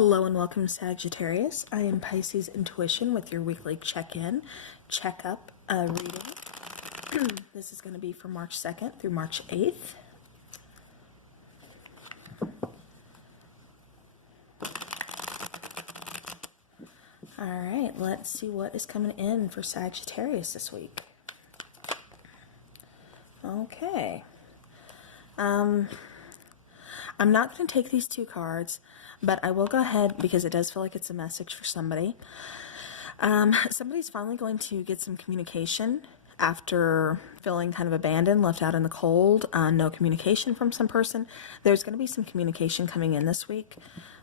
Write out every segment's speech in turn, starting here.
Hello and welcome, Sagittarius. I am Pisces Intuition with your weekly check-in, checkup reading. This is going to be for March 2nd through March 8th. All right, let's see what is coming in for Sagittarius this week. Okay. I'm not going to take these two cards, but I will go ahead because it does feel like it's a message for somebody. Somebody's finally going to get some communication after feeling kind of abandoned, left out in the cold, no communication from some person. There's going to be some communication coming in this week,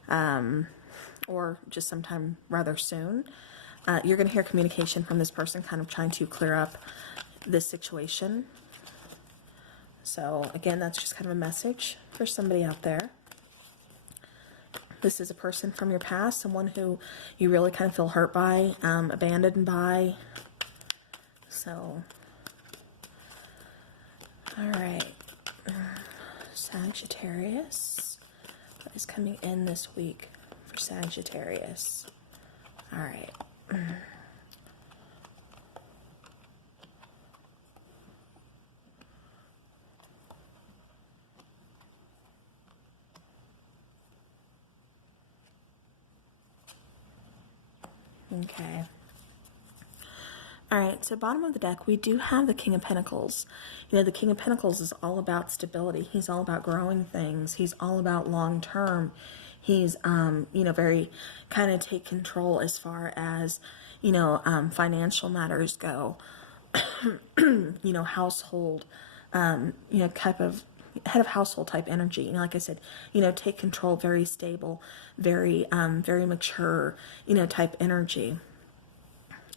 or just sometime rather soon. You're going to hear communication from this person kind of trying to clear up this situation. So again, that's just kind of a message for somebody out there. This is a person from your past, someone who you really kind of feel hurt by, abandoned by. So, all right, Sagittarius, what is coming in this week for Sagittarius? All right. Okay. All right, so bottom of the deck, we do have the King of Pentacles. You know, the King of Pentacles is all about stability. He's all about growing things. He's all about long term. He's, you know, very kind of take control as far as, you know, financial matters go. You know, household, you know, type of head of household type energy. You know, like I said, you know, take control, very stable, very, very mature, you know, type energy.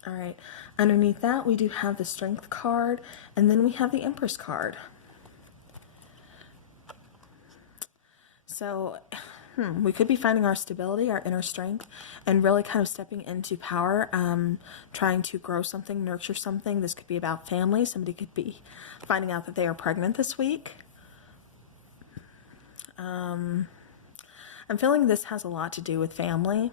All right. Underneath that, we do have the Strength card, and then we have the Empress card. So, we could be finding our stability, our inner strength, and really kind of stepping into power, trying to grow something, nurture something. This could be about family. Somebody could be finding out that they are pregnant this week. I'm feeling this has a lot to do with family.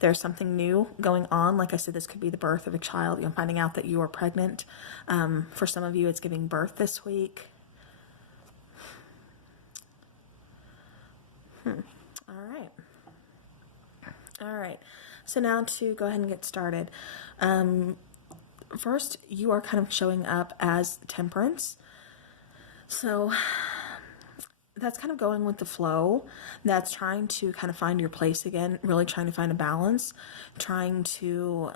There's something new going on. Like I said, this could be the birth of a child. You're finding out that you are pregnant. For some of you, it's giving birth this week. All right. All right. So now to go ahead and get started. First, you are kind of showing up as Temperance. So that's kind of going with the flow. That's trying to kind of find your place again, really trying to find a balance, trying to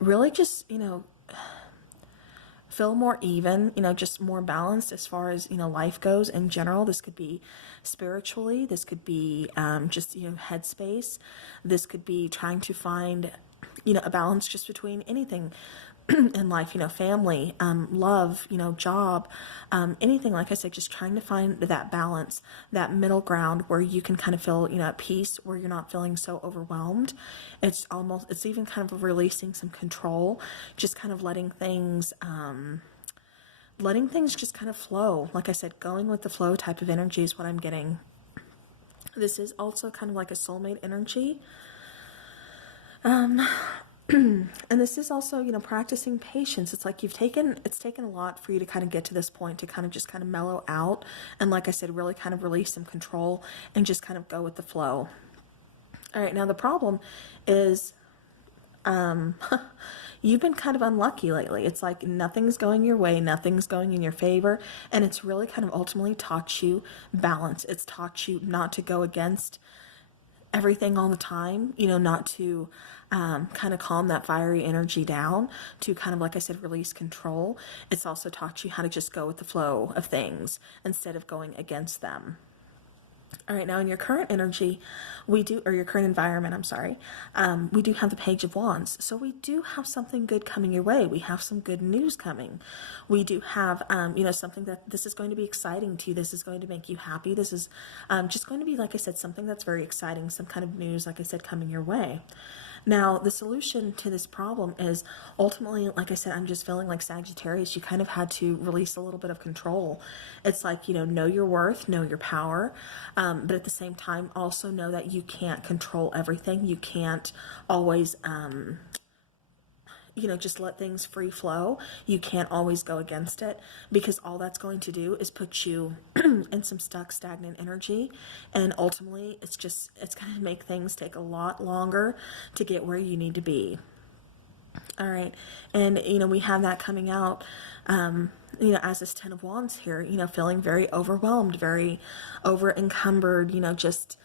really just, you know, feel more even, you know, just more balanced as far as, you know, life goes in general. This could be spiritually, this could be just, you know, headspace. This could be trying to find, you know, a balance just between anything in life, you know, family, love, you know, job, anything. Like I said, just trying to find that balance, that middle ground where you can kind of feel, you know, at peace, where you're not feeling so overwhelmed. It's even kind of releasing some control, just kind of letting things just kind of flow. Like I said, going with the flow type of energy is what I'm getting. This is also kind of like a soulmate energy. And this is also, you know, practicing patience. It's like it's taken a lot for you to kind of get to this point, to kind of just kind of mellow out. And like I said, really kind of release some control and just kind of go with the flow. All right. Now the problem is, you've been kind of unlucky lately. It's like nothing's going your way. Nothing's going in your favor. And it's really kind of ultimately taught you balance. It's taught you not to go against everything all the time, you know, not to kind of calm that fiery energy down, to kind of, like I said, release control. It's also taught you how to just go with the flow of things instead of going against them. All right, now in your current energy, or your current environment, I'm sorry, we do have the Page of Wands. So we do have something good coming your way. We have some good news coming. We do have, you know, something that this is going to be exciting to you. This is going to make you happy. This is just going to be, like I said, something that's very exciting, some kind of news, like I said, coming your way. Now, the solution to this problem is ultimately, like I said, I'm just feeling like Sagittarius, you kind of had to release a little bit of control. It's like, know your worth, know your power, but at the same time, also know that you can't control everything. You can't always, just let things free flow. You can't always go against it, because all that's going to do is put you in some stuck, stagnant energy. And ultimately, it's going to make things take a lot longer to get where you need to be. All right. And, we have that coming out, as this 10 of Wands here, feeling very overwhelmed, very over encumbered, just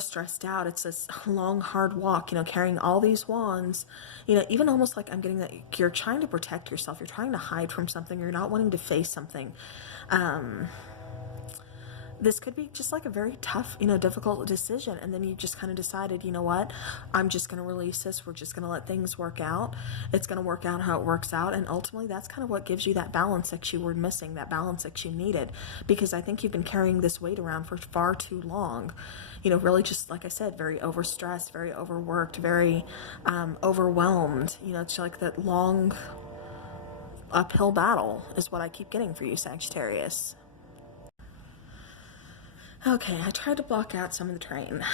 stressed out. It's this long, hard walk, carrying all these wands, even almost like I'm getting that you're trying to protect yourself. You're trying to hide from something. You're not wanting to face something. This could be just like a very tough, difficult decision. And then you just kind of decided, you know what, I'm just going to release this. We're just going to let things work out. It's going to work out how it works out. And ultimately, that's kind of what gives you that balance that you were missing, that balance that you needed. Because I think you've been carrying this weight around for far too long. Really just, like I said, very overstressed, very overworked, very overwhelmed. It's like that long uphill battle is what I keep getting for you, Sagittarius. Okay, I tried to block out some of the train.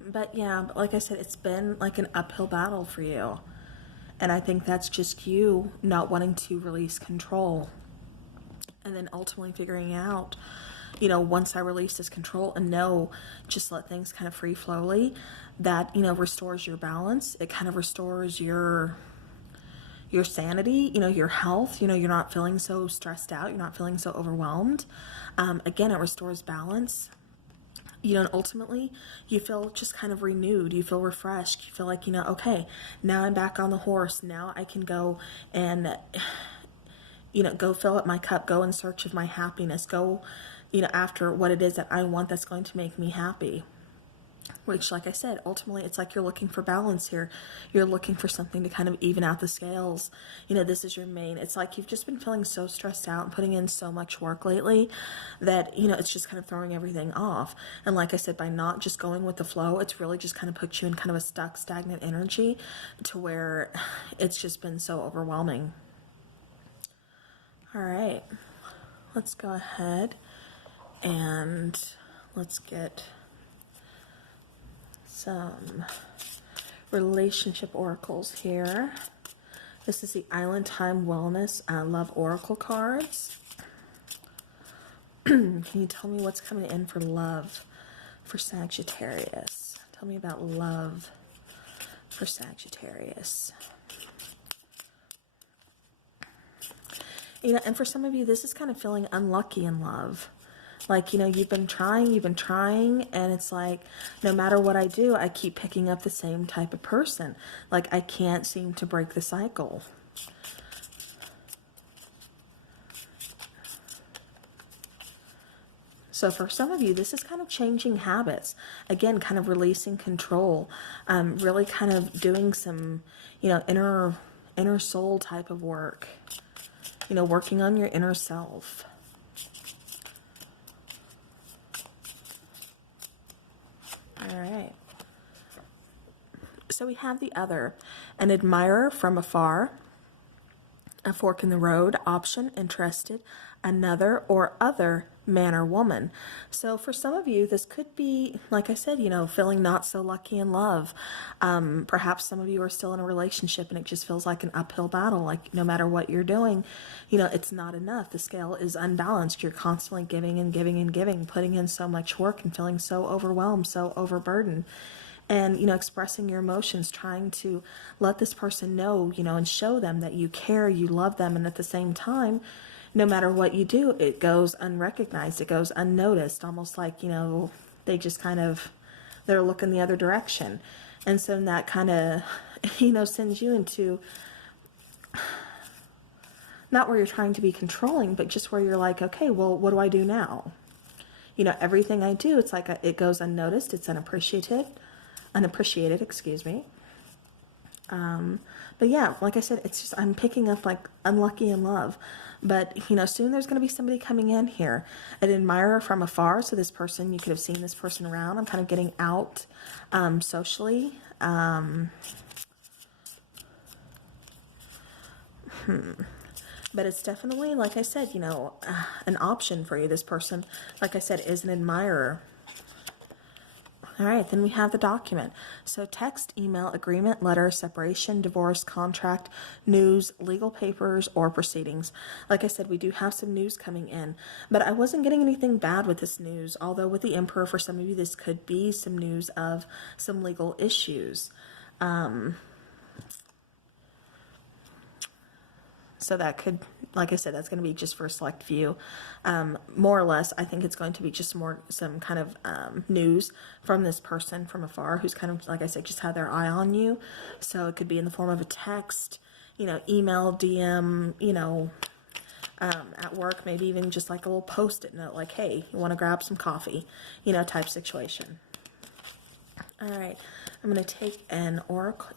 But yeah, like I said, it's been like an uphill battle for you. And I think that's just you not wanting to release control. And then ultimately figuring out, once I release this control and just let things kind of free flowly, that, restores your balance. It kind of restores your sanity, your health, you're not feeling so stressed out, you're not feeling so overwhelmed. Again, it restores balance. And ultimately, you feel just kind of renewed, you feel refreshed, you feel like, okay, now I'm back on the horse, now I can go and, go fill up my cup, go in search of my happiness, go, after what it is that I want that's going to make me happy. Which, like I said, ultimately, it's like you're looking for balance here. You're looking for something to kind of even out the scales. This is your main. It's like you've just been feeling so stressed out and putting in so much work lately that, it's just kind of throwing everything off. And like I said, by not just going with the flow, it's really just kind of put you in kind of a stuck, stagnant energy to where it's just been so overwhelming. All right. Let's go ahead and let's get some relationship oracles here. This is the Island Time Wellness Love Oracle cards. Can you tell me what's coming in for love for Sagittarius? Tell me about love for Sagittarius. And for some of you, this is kind of feeling unlucky in love. Like, you've been trying, and it's like, no matter what I do, I keep picking up the same type of person. Like, I can't seem to break the cycle. So for some of you, this is kind of changing habits. Again, kind of releasing control. Really kind of doing some, inner soul type of work. Working on your inner self. All right. So we have the other, an admirer from afar, a fork in the road, option, interested, another or other man or woman. So for some of you, this could be, like I said, feeling not so lucky in love. Perhaps some of you are still in a relationship and it just feels like an uphill battle. Like no matter what you're doing, it's not enough. The scale is unbalanced. You're constantly giving and giving and giving, putting in so much work and feeling so overwhelmed, so overburdened. And, expressing your emotions, trying to let this person know, and show them that you care, you love them. And at the same time, no matter what you do, it goes unrecognized, it goes unnoticed, almost like, they just they're looking the other direction. And so that kind of, sends you into, not where you're trying to be controlling, but just where you're like, okay, well, what do I do now? Everything I do, it's like it goes unnoticed, it's unappreciated, excuse me. But yeah, like I said, it's just, I'm picking up like unlucky in love. But, you know, soon there's going to be somebody coming in here. An admirer from afar. So this person, you could have seen this person around. I'm kind of getting out socially. But it's definitely, like I said, you know, an option for you. This person, like I said, is an admirer. All right, then we have the document. So text, email, agreement, letter, separation, divorce, contract, news, legal papers, or proceedings. Like I said, we do have some news coming in, but I wasn't getting anything bad with this news, although with the Emperor, for some of you, this could be some news of some legal issues. So that could, like I said, that's going to be just for a select few. More or less, I think it's going to be just some kind of news from this person from afar who's kind of, like I said, just had their eye on you. So it could be in the form of a text, you know, email, DM, you know, at work, maybe even just like a little post-it note, like, hey, you want to grab some coffee, you know, type situation. All right, I'm going to take an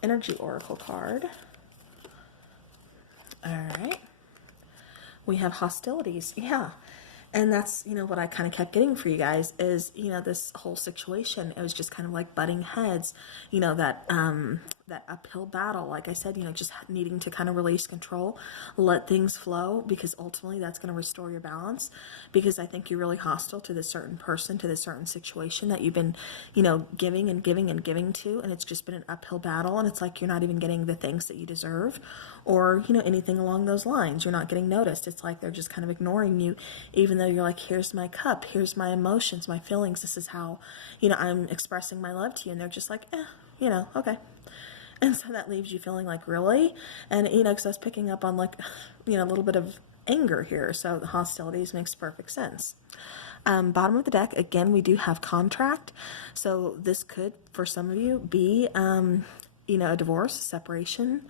energy oracle card. All right. We have hostilities. Yeah. And that's, you know, what I kind of kept getting for you guys is, you know, this whole situation. It was just kind of like butting heads, you know, that uphill battle. Like I said, you know, just needing to kind of release control, let things flow, because ultimately that's going to restore your balance. Because I think you're really hostile to this certain person, to this certain situation that you've been, you know, giving and giving and giving to. And it's just been an uphill battle. And it's like you're not even getting the thanks that you deserve, or, you know, anything along those lines. You're not getting noticed. It's like they're just kind of ignoring you, even though you're like, here's my cup, here's my emotions, my feelings, this is how, you know, I'm expressing my love to you. And they're just like, you know, okay. And so that leaves you feeling like, really? And, you know, because I was picking up on, like, you know, a little bit of anger here. So the hostilities makes perfect sense. Bottom of the deck, again, we do have contract. So this could, for some of you, be, you know, a divorce, separation.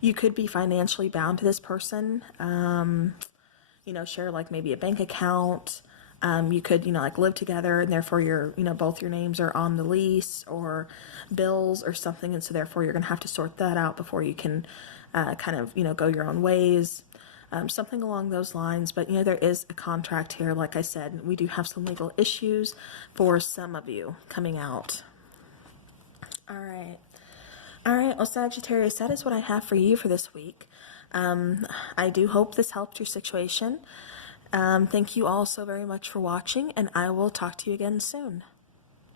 You could be financially bound to this person, you know, share like maybe a bank account. You could, you know, like live together, and therefore you're, you know, both your names are on the lease or bills or something. And so therefore you're going to have to sort that out before you can kind of, you know, go your own ways. Something along those lines. But, you know, there is a contract here. Like I said, we do have some legal issues for some of you coming out. All right. All right, well, Sagittarius, that is what I have for you for this week. I do hope this helped your situation. Thank you all so very much for watching, and I will talk to you again soon.